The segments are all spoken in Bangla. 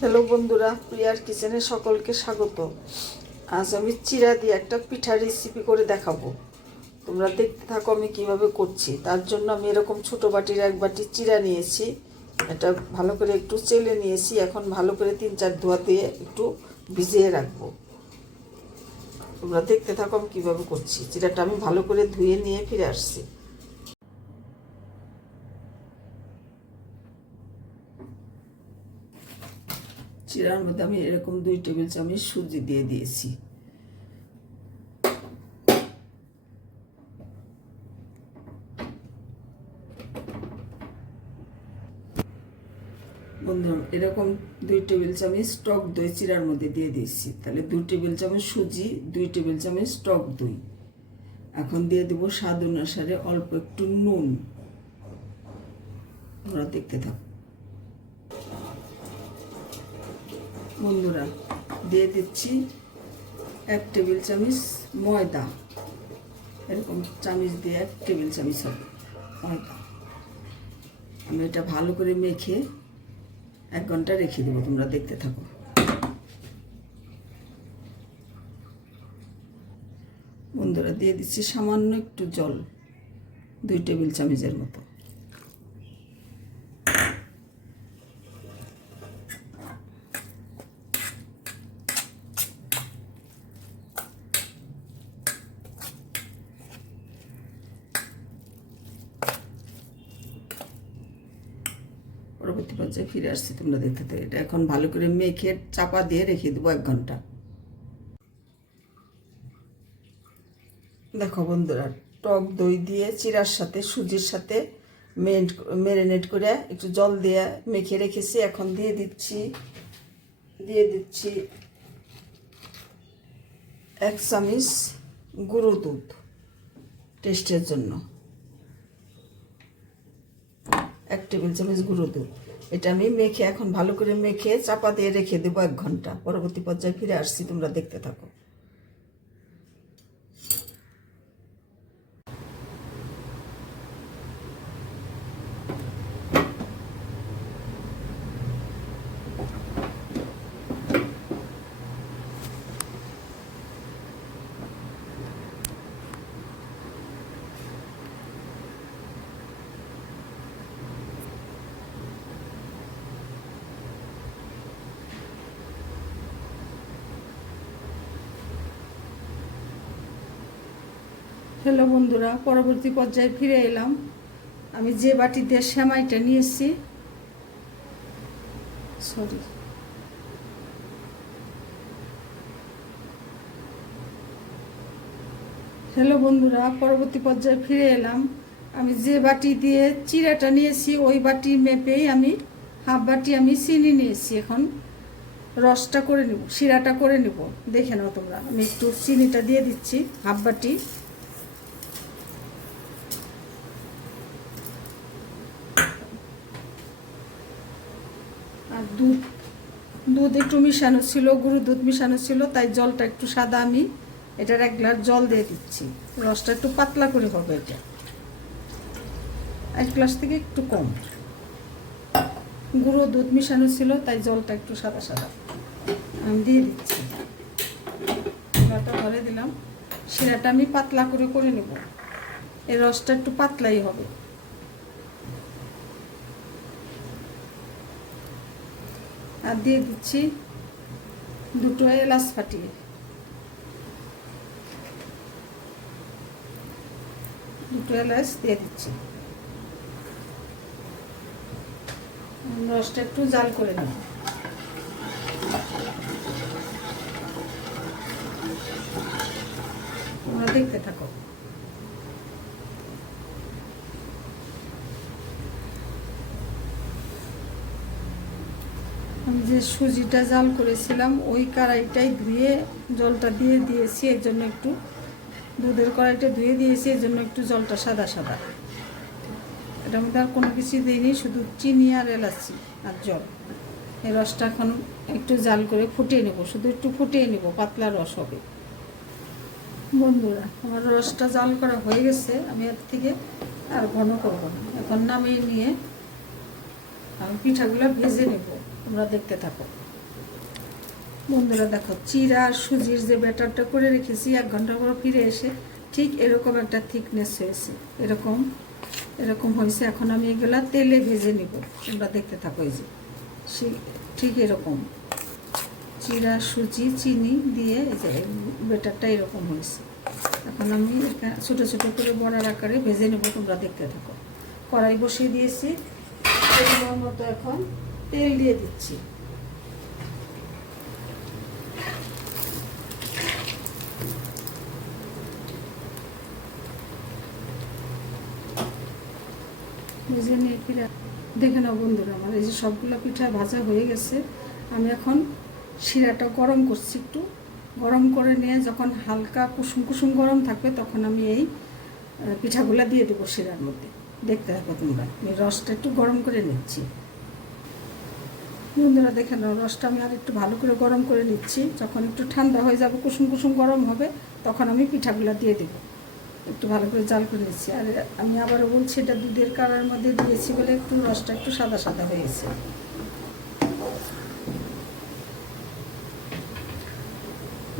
হ্যালো বন্ধুরা, প্রিয়ার কিচেনে সকলকে স্বাগত। আজ আমি চিড়া দিয়ে একটা পিঠার রেসিপি করে দেখাবো। তোমরা দেখতে থাকো আমি কিভাবে করছি। তার জন্য আমি এরকম ছোট বাটির এক বাটি চিড়া নিয়েছি। এটা ভালো করে একটু চেলে নিয়েছি। এখন ভালো করে 3-4 ধোয়া দিয়ে একটু ভিজিয়ে রাখবো। তোমরা দেখতে থাকো আমি কিভাবে করছি। চিড়াটা আমি ভালো করে ধুয়ে নিয়ে ফিরে আসছি। চিড়ার মধ্যে আমি এরকম 2 টেবিল চামচ সুজি দিয়ে দিয়েছি। বন্ধুরা, এরকম 2 টেবিল চামচ টক দই চিড়ার মধ্যে দিয়ে দিয়েছি। তাহলে 2 টেবিল চামচ সুজি, 2 টেবিল চামচ টক দই। এখন দিয়ে দেব স্বাদ অনুসারে অল্প একটু নুন। তোমরা দেখতে থাকো। বন্ধুরা, দিয়ে দিচ্ছি 1 টেবিল চামচ ময়দা। এরকম চামচ দিয়ে 1 টেবিল চামচ ময়দা। আমি এটা ভালো করে মেখে 1 ঘন্টা রেখে দেবো। তোমরা দেখতে থাকো। বন্ধুরা, দিয়ে দিচ্ছি সামান্য একটু জল, 2 টেবিল চামচের মতো। পরবর্তী পর্যায়ে ফিরে আসছি। তোমরা দেখতে থাকো। এটা এখন ভালো করে মেখে চাপা দিয়ে রেখে দেবো 1 ঘন্টা। দেখো বন্ধুরা, টক দই দিয়ে চিড়ার সাথে সুজির সাথে ম্যারিনেট করে একটু জল দিয়ে মেখে রেখেছি। এখন দিয়ে দিচ্ছি 1 চামচ গুঁড়ো দুধ টেস্টের জন্য। 1 টেবিল চামচ গুঁড়ো দুধ। এটা আমি মেখে এখন ভালো করে মেখে চাপা দিয়ে রেখে দেবো 1 ঘন্টা। পরবর্তী পর্যায়ে ফিরে আসছি। তোমরা দেখতে থাকো। হ্যালো বন্ধুরা, পরবর্তী পর্যায়ে ফিরে এলাম। আমি যে বাটিতে সেমাইটা নিয়েছি, হ্যালো বন্ধুরা, পরবর্তী পর্যায়ে ফিরে এলাম। আমি যে বাটি দিয়ে চিড়াটা নিয়েছি ওই বাটির মেপেই আমি হাফ বাটি আমি চিনি নিয়েছি। এখন রসটা করে নেব, শিরাটা করে নেব। দেখে নাও তোমরা। আমি একটু চিনিটা দিয়ে দিচ্ছি হাফ বাটি। আর দুধ একটু মিশানো ছিল, গুঁড়ো দুধ মিশানো ছিল, তাই জলটা একটু সাদা। আমি এটার 1 গ্লাস জল দিয়ে দিচ্ছি। রসটা একটু পাতলা করে হবে। এটা 1 গ্লাস থেকে একটু কম। গুঁড়ো দুধ মিশানো ছিল তাই জলটা একটু সাদা সাদা। আমি দিয়ে দিচ্ছি। শিরাটা ধরে দিলাম। শিরাটা আমি পাতলা করে নেব। এই রসটা একটু পাতলাই হবে। আর দিয়ে দিচ্ছি 2টো এলাচ ফাটিয়ে। 2টো এলাচ দিয়ে দিচ্ছি। রসটা একটু জাল করে নেব। তোমরা দেখতে থাকো। আমি যে সুজিটা জাল করেছিলাম ওই কড়াইটাই ধুয়ে জলটা দিয়ে দিয়েছি। এর জন্য একটু দুধের কড়াইটা ধুয়ে দিয়েছি, এর জন্য একটু জলটা সাদা সাদা। এটার মধ্যে আর কোনো কিছু দিইনি, শুধু চিনি আর এলাচি আর জল। এই রসটা এখন একটু জাল করে ফুটিয়ে নেব। শুধু একটু ফুটিয়ে নেব, পাতলা রস হবে। বন্ধুরা, আমার রসটা জাল করা হয়ে গেছে। আমি এর থেকে আর ঘন করব না। এখন নামিয়ে নিয়ে আমি পিঠাগুলো ভেজে নেব। তোমরা দেখতে থাকো। বন্ধুরা দেখো, চিড়া আর সুজির যে ব্যাটারটা করে রেখেছি 1 ঘন্টা পর ফিরে এসে ঠিক এরকম একটা থিকনেস হয়েছে, এরকম এরকম হয়েছে। এখন আমি এগুলা তেলে ভেজে নিব, তোমরা দেখতে থাকো। এই যে ঠিক এরকম চিড়া সুজি চিনি দিয়ে এই যে ব্যাটারটা এরকম হয়েছে। এখন আমি ছোটো ছোটো করে বড়ার আকারে ভেজে নেব, তোমরা দেখতে থাকো। কড়াই বসিয়ে দিয়েছি, পরিমাণ মতো এখন তেল দিয়ে দিচ্ছি। ভেজে নিয়ে ফিরে দেখে নাও বন্ধুরা, আমার এই যে সবগুলো পিঠা ভাজা হয়ে গেছে। আমি এখন শিরাটা গরম করছি, একটু গরম করে নিয়ে যখন হালকা কুসুম কুসুম গরম থাকবে তখন আমি এই পিঠাগুলো দিয়ে দেবো শিরার মধ্যে। দেখতে থাকো তোমরা, আমি রসটা একটু গরম করে নিচ্ছি। বন্ধুরা দেখে নাও, রসটা আমি আর একটু ভালো করে গরম করে নিচ্ছি। যখন একটু ঠান্ডা হয়ে যাবে, কুসুম কুসুম গরম হবে, তখন আমি পিঠাগুলো দিয়ে দেবো। একটু ভালো করে জাল করে নিচ্ছি। আর আমি আবারও বলছি, এটা দুধের কাড়ার মধ্যে দিয়েছি বলে একটু রসটা একটু সাদা সাদা হয়েছে।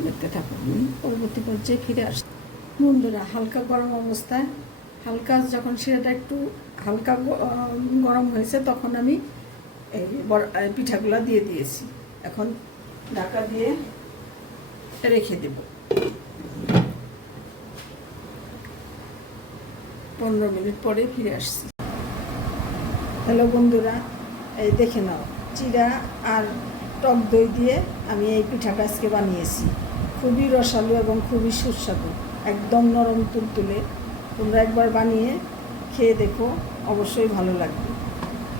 দেখতে থাকো, আমি পরবর্তী পর্যায়ে ফিরে আসছি। বন্ধুরা হালকা গরম অবস্থায়, হালকা যখন শিরাটা একটু হালকা গরম হয়েছে তখন আমি এই পিঠাগুলো দিয়ে দিয়েছি। এখন ঢাকা দিয়ে রেখে দেব 15 মিনিট পরে ফিরে আসছি। হ্যালো বন্ধুরা, এই দেখে নাও, চিড়া আর টক দই দিয়ে আমি এই পিঠাটা আজকে বানিয়েছি। খুবই রসালো এবং খুবই সুস্বাদু, একদম নরম তুলতুলে। তোমরা একবার বানিয়ে খেয়ে দেখো, অবশ্যই ভালো লাগবে।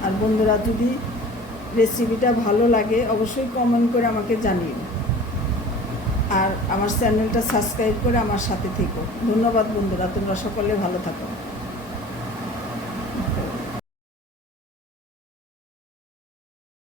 আর বন্ধুরা যদি রেসিপিটা ভালো লাগে অবশ্যই কমেন্ট করে আমাকে জানিও, আর আমার চ্যানেলটা সাবস্ক্রাইব করে আমার সাথে থেকো। ধন্যবাদ বন্ধুরা, তোমরা সকলে ভালো থাকো।